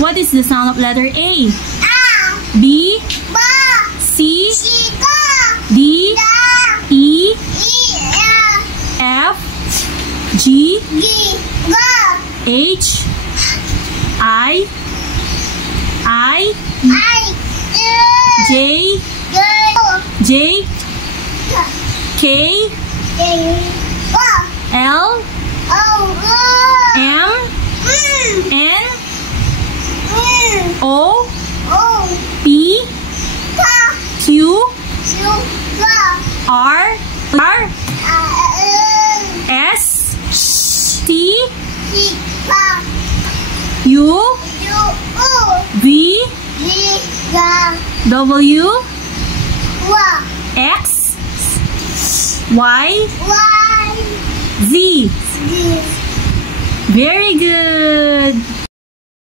What is the sound of letter A? A. B. B. C. C. D. D. E. E. F. G. G. H. I. I. J. J. K. L. M. N. O. P. Q. R. S. T. U. V. W. X. Y. Z. Very good.